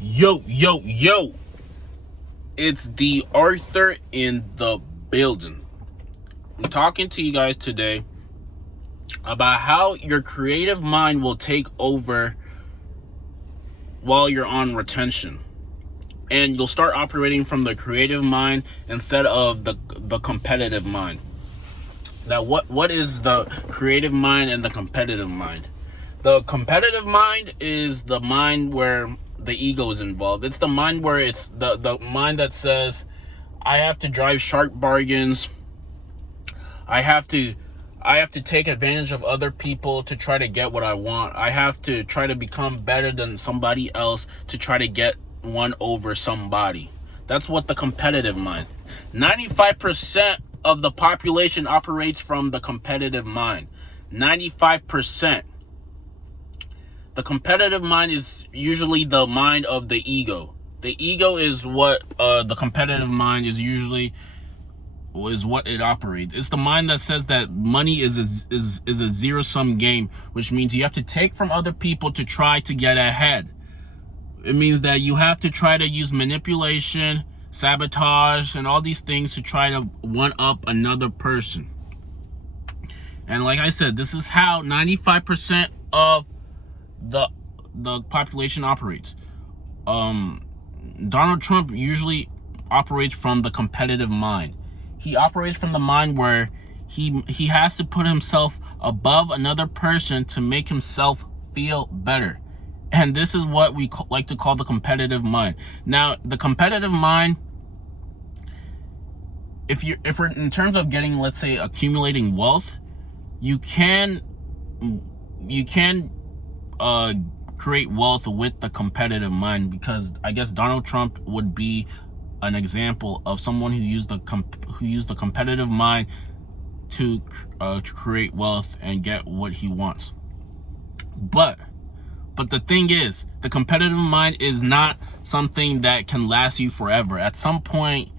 Yo, yo, yo. It's D.Arthur in the building. I'm talking to you guys today about how your creative mind will take over while you're on retention. And you'll start operating from the creative mind instead of the competitive mind. Now, what is the creative mind and the competitive mind? The competitive mind is the mind where the ego is involved. It's the mind where it's the mind that says, I have to drive sharp bargains. I have to take advantage of other people to try to get what I want. I have to try to become better than somebody else to try to get one over somebody. That's what the competitive mind. 95% of the population operates from the competitive mind. 95%. The competitive mind is usually the mind of the ego. The ego is what the competitive mind is usually what it operates. It's the mind that says that money is a zero-sum game, which means you have to take from other people to try to get ahead. It means that you have to try to use manipulation, sabotage, and all these things to try to one-up another person. And like I said, this is how 95% of the population operates. Donald Trump usually operates from the competitive mind. He operates from the mind where he has to put himself above another person to make himself feel better. And this is what we like to call the competitive mind. Now, the competitive mind, if we're in terms of getting, let's say, accumulating wealth, you can create wealth with the competitive mind, because I guess Donald Trump would be an example of someone who used the competitive mind to create wealth and get what he wants. But the thing is, the competitive mind is not something that can last you forever. At some point,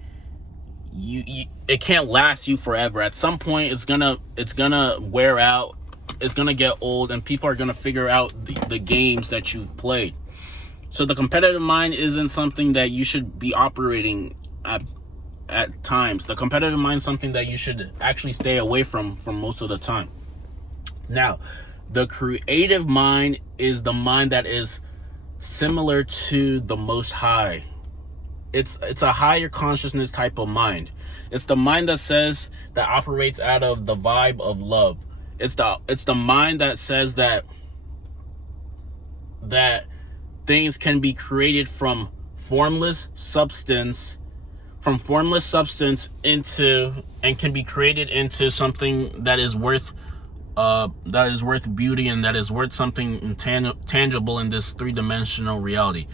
it can't last you forever. At some point, it's gonna wear out. It's gonna get old, and people are gonna figure out the games that you've played. So the competitive mind isn't something that you should be operating at times. The competitive mind is something that you should actually stay away from most of the time. Now, the creative mind is the mind that is similar to the Most High. It's a higher consciousness type of mind. It's the mind that operates out of the vibe of love. It's the mind that says that things can be created from formless substance into, and can be created into something that is worth beauty, and that is worth something tangible in this three-dimensional reality.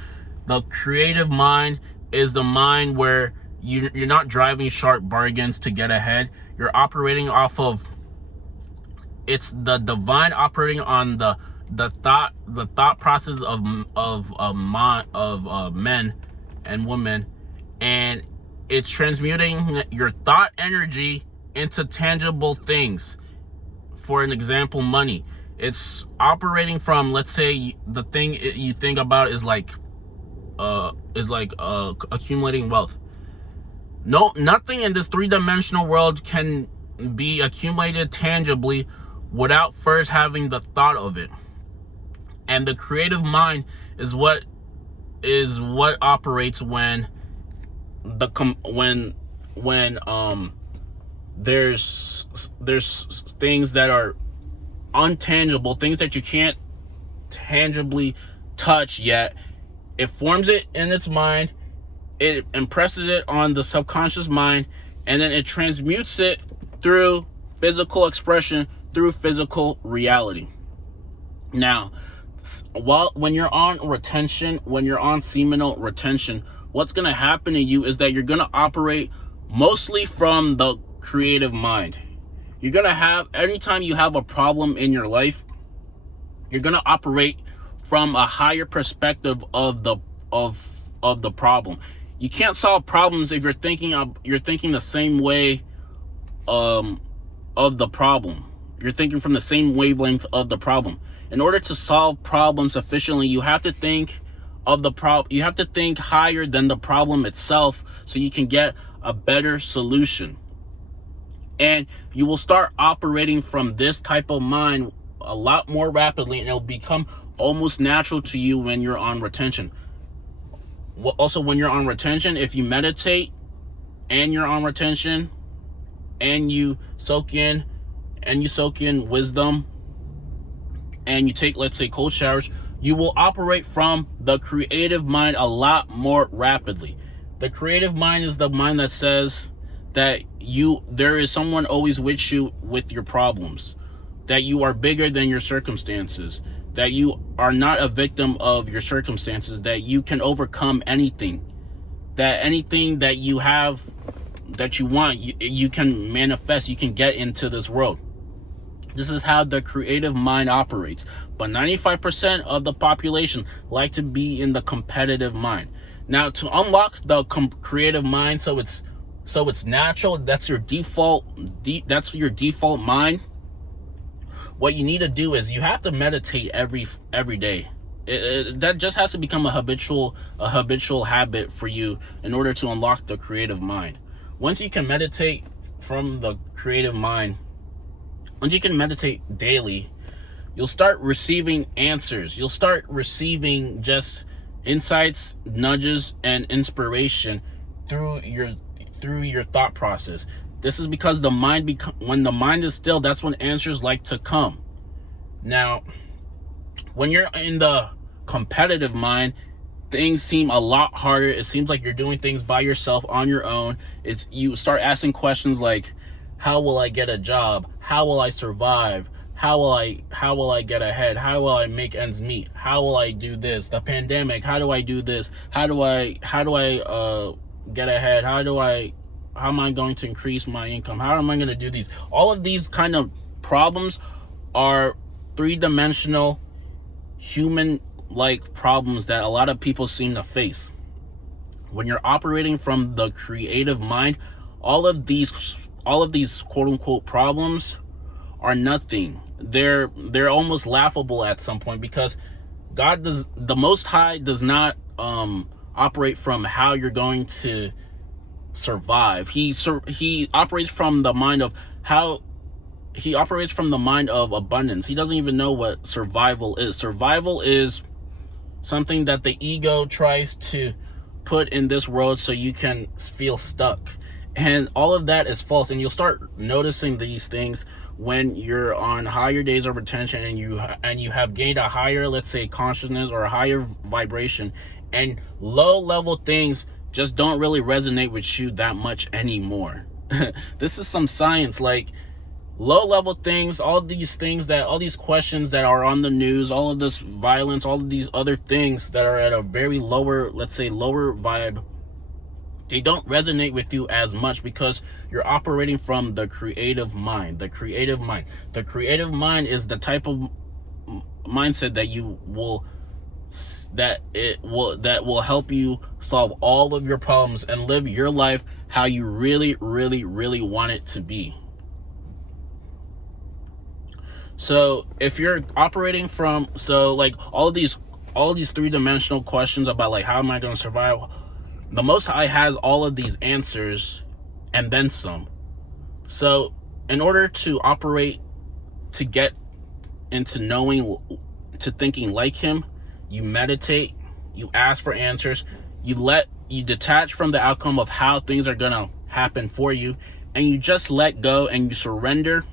The creative mind is the mind where you're not driving sharp bargains to get ahead. You're operating off of, it's the divine operating on the thought process of men and women, and it's transmuting your thought energy into tangible things. For an example, money. It's operating from, let's say, the thing you think about is like accumulating wealth. Nothing in this three-dimensional world can be accumulated tangibly without first having the thought of it. And the creative mind is what operates when there's things that are untangible, things that you can't tangibly touch yet. It forms it in its mind, it impresses it on the subconscious mind, and then it transmutes it through physical expression, through physical reality. Now, when you're on retention, when you're on seminal retention, what's going to happen to you is that you're going to operate mostly from the creative mind. You're going to have, anytime you have a problem in your life, you're going to operate from a higher perspective of the problem. You can't solve problems if you're thinking the same way of the problem. You're thinking from the same wavelength of the problem. In order to solve problems efficiently, you have to think of the problem. You have to think higher than the problem itself so you can get a better solution. And you will start operating from this type of mind a lot more rapidly, and it'll become almost natural to you when you're on retention. Also, when you're on retention, if you meditate and you're on retention and you soak in wisdom and you take, let's say, cold showers, you will operate from the creative mind a lot more rapidly. The creative mind is the mind that says that there is someone always with you with your problems, that you are bigger than your circumstances, that you are not a victim of your circumstances, that you can overcome anything, that anything that you have, that you want, you can manifest, you can get into this world. This is how the creative mind operates. But 95% of the population like to be in the competitive mind. Now, to unlock the creative mind, so it's natural, that's your default mind. What you need to do is you have to meditate every day. That just has to become a habitual habit for you in order to unlock the creative mind. Once you can meditate from the creative mind, once you can meditate daily, you'll start receiving answers. You'll start receiving just insights, nudges, and inspiration through your thought process. This is because when the mind is still, that's when answers like to come. Now, when you're in the competitive mind, things seem a lot harder. It seems like you're doing things by yourself on your own. You start asking questions like, how will I get a job? How will I survive? How will I get ahead? How will I make ends meet? How will I do this? The pandemic, how do I do this? How do I get ahead? How am I going to increase my income? How am I going to do these? All of these kind of problems are three-dimensional human-like problems that a lot of people seem to face. When you're operating from the creative mind, all of these quote-unquote problems are nothing. They're almost laughable at some point, because the Most High does not operate from how you're going to survive. He operates from the mind of abundance. He doesn't even know what survival is. Survival is something that the ego tries to put in this world so you can feel stuck. And all of that is false. And you'll start noticing these things when you're on higher days of retention and you have gained a higher, let's say, consciousness or a higher vibration, and low level things just don't really resonate with you that much anymore. This is some science. Like, low level things, all these questions that are on the news, all of this violence, all of these other things that are at a very lower, let's say, lower vibe, they don't resonate with you as much because you're operating from the creative mind. The creative mind is the type of mindset that will help you solve all of your problems and live your life how you really, really, really want it to be. So if you're operating from, like all of these three-dimensional questions about like, how am I going to survive? The Most High has all of these answers and then some. So in order to operate, to get into thinking like him, you meditate, you ask for answers, you detach from the outcome of how things are going to happen for you, and you just let go and you surrender,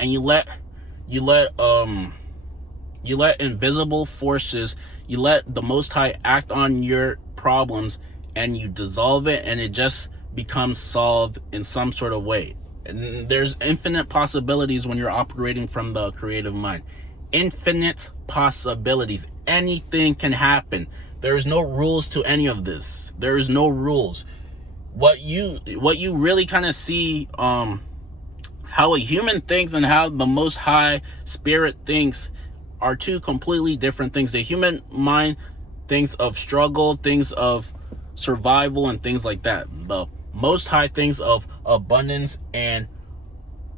and you let invisible forces, you let the Most High act on your problems, and you dissolve it, and it just becomes solved in some sort of way. And there's infinite possibilities when you're operating from the creative mind. Infinite possibilities. Anything can happen. There is no rules to any of this. There is no rules. What you really kind of see, how a human thinks and how the Most High Spirit thinks are two completely different things. The human mind thinks of struggle, thinks of survival, and things like that. The Most High thinks of abundance and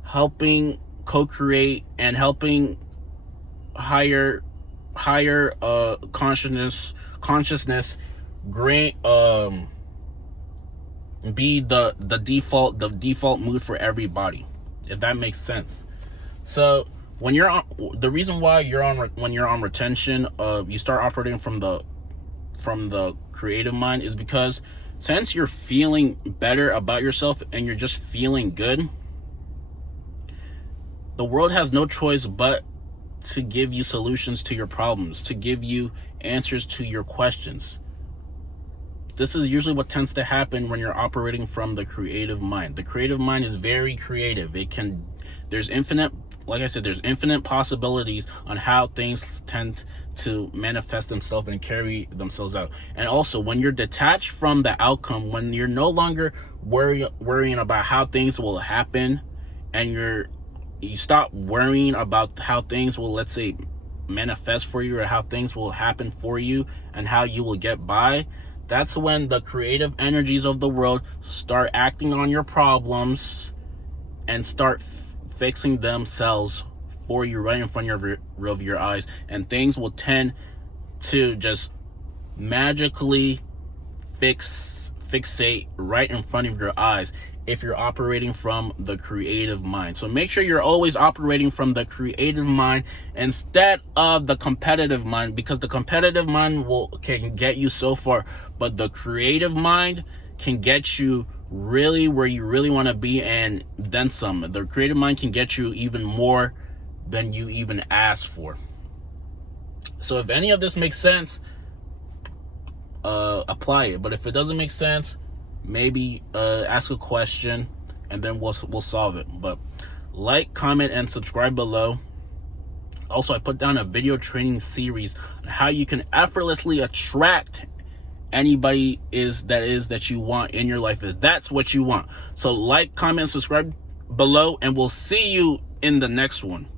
helping co-create and helping higher consciousness great be the default mood for everybody, if that makes sense. So when you're on, the reason why when you're on retention, you start operating from the creative mind, is because since you're feeling better about yourself and you're just feeling good, the world has no choice but to give you solutions to your problems, to give you answers to your questions. This is usually what tends to happen when you're operating from the creative mind. The creative mind is very creative. There's infinite, like I said, there's infinite possibilities on how things tend to manifest themselves and carry themselves out. And also, when you're detached from the outcome, when you're no longer worrying about how things will happen, and you stop worrying about how things will, let's say, manifest for you, or how things will happen for you and how you will get by, that's when the creative energies of the world start acting on your problems and start fixing themselves for you right in front of your eyes. And things will tend to just magically fixate right in front of your eyes if you're operating from the creative mind. So make sure you're always operating from the creative mind instead of the competitive mind, because the competitive mind can get you so far, but the creative mind can get you really where you really want to be, and then some. The creative mind can get you even more than you even asked for. So if any of this makes sense, apply it. But if it doesn't make sense, maybe ask a question and then we'll solve it. But like, comment, and subscribe below. Also, I put down a video training series on how you can effortlessly attract anybody that you want in your life, if that's what you want. So like, comment, subscribe below, and we'll see you in the next one.